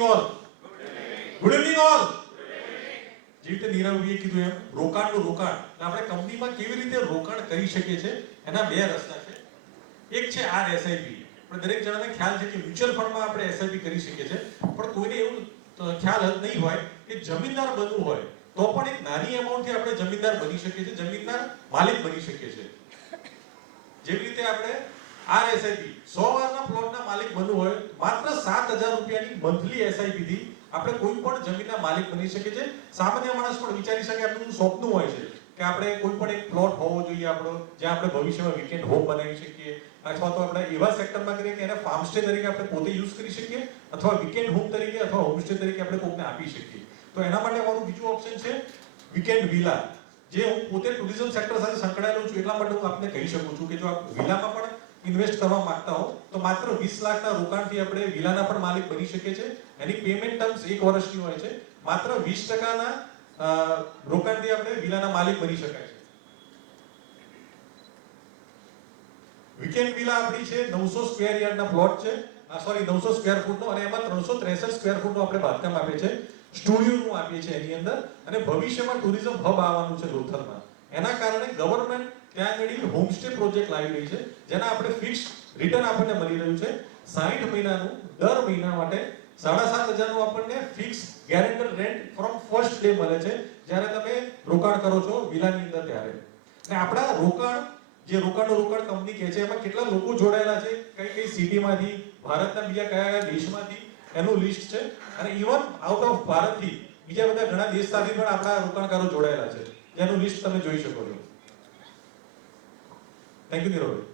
All good evening all. જે રીતે નીરવજીએ કીધું એમ રોકાણનું રોકાણ આપણે કંપનીમાં કેવી રીતે રોકાણ કરી શકીએ છીએ એના બે રસ્તા છે. એક છે RSIP. આપણે દરેક જણાને ખ્યાલ છે કે મ્યુચ્યુઅલ ફંડમાં આપણે SIP કરી શકીએ છીએ, પણ કોઈને એવું ખ્યાલ જ નહીં હોય કે જમીનદાર બનવું હોય તો પણ એક નાની એમાઉન્ટથી આપણે જમીનદાર બની શકીએ છીએ, જમીનના માલિક બની શકીએ છીએ. જેવી રીતે આપણે RSIP 100 વારના પ્લોટના માલિક બનવું હોય માત્ર 7,000 રૂપિયાની મંથલી SIP થી આપણે કોઈ પણ જમીનના માલિક બની શકીએ છીએ. સામાન્ય માણસ પણ વિચારી શકે આપણું સપનું હોય છે કે આપણે કોઈ પણ એક પ્લોટ હોવો જોઈએ આપણો, જ્યાં આપણે ભવિષ્યમાં વીકેન્ડ હોમ બનાવી શકીએ, અથવા તો આપણે એવા સેક્ટરમાં કરીએ કે એને ફાર્મ સ્ટે તરીકે આપણે પોતે યુઝ કરી શકીએ, અથવા વીકેન્ડ હોમ તરીકે અથવા હોમ સ્ટે તરીકે આપણે કોઈને આપી શકીએ. તો એના માટે અમારું બીજું ઓપ્શન છે વીકેન્ડ વિલા, જે હું પોતે ટુરિઝમ સેક્ટર સાથે સંકળાયેલો છું એટલા માટે હું આપને કહી શકું છું કે જો આપ વિલામાં પણ ઇન્વેસ્ટ કરવા માંગતા હો તો માત્ર 20 લાખના રોકાણથી આપણે વિલાના પણ માલિક બની શકીએ છીએ. એની પેમેન્ટ ટર્મ્સ 1 વર્ષની હોય છે. માત્ર 20% રોકાણથી આપણે વિલાના માલિક બની શકાય છે. વીકેન્ડ વિલા આપણી છે 900 સ્ક્વેર યાર્ડના પ્લોટ છે, સોરી 900 સ્ક્વેર ફૂટનો, અને એમાં 363 સ્ક્વેર ફૂટનું આપણે બાંધકામ આપીએ છીએ, સ્ટુડિયોનું આપીએ છીએ એની અંદર, અને ભવિષ્યમાં ટુરિઝમ હબ આવવાનું છે લોથલમાં. એના કારણે ગવર્નમેન્ટ ત્યાં આગળ હોમસ્ટે પ્રોજેક્ટ લાવી રહી છે, જેના આપણે ફિક્સ રિટર્ન આપણને મળી રહ્યું છે 60 મહિનાનું. દર મહિના માટે 7,500 નું આપણને fix guaranteed rent from first day મળે છે જ્યારે તમે રોકાણ કરો છો વિલાની અંદર ત્યારે. અને આપણા રોકાણ જે રોકાણ કંપની કહે છે એમાં કેટલા લોકો જોડાયેલા છે, કઈ કઈ સિટીમાંથી, ભારતના બીજા કયા દેશમાંથી એનું લિસ્ટ છે, અને ઇવન આઉટ ઓફ ભારતથી બીજા બધા ઘણા દેશ સાથે પણ આપણા રોકાણકારો જોડાયેલા છે, જેનું લિસ્ટ તમે જોઈ શકો છો. Thank you Nirav.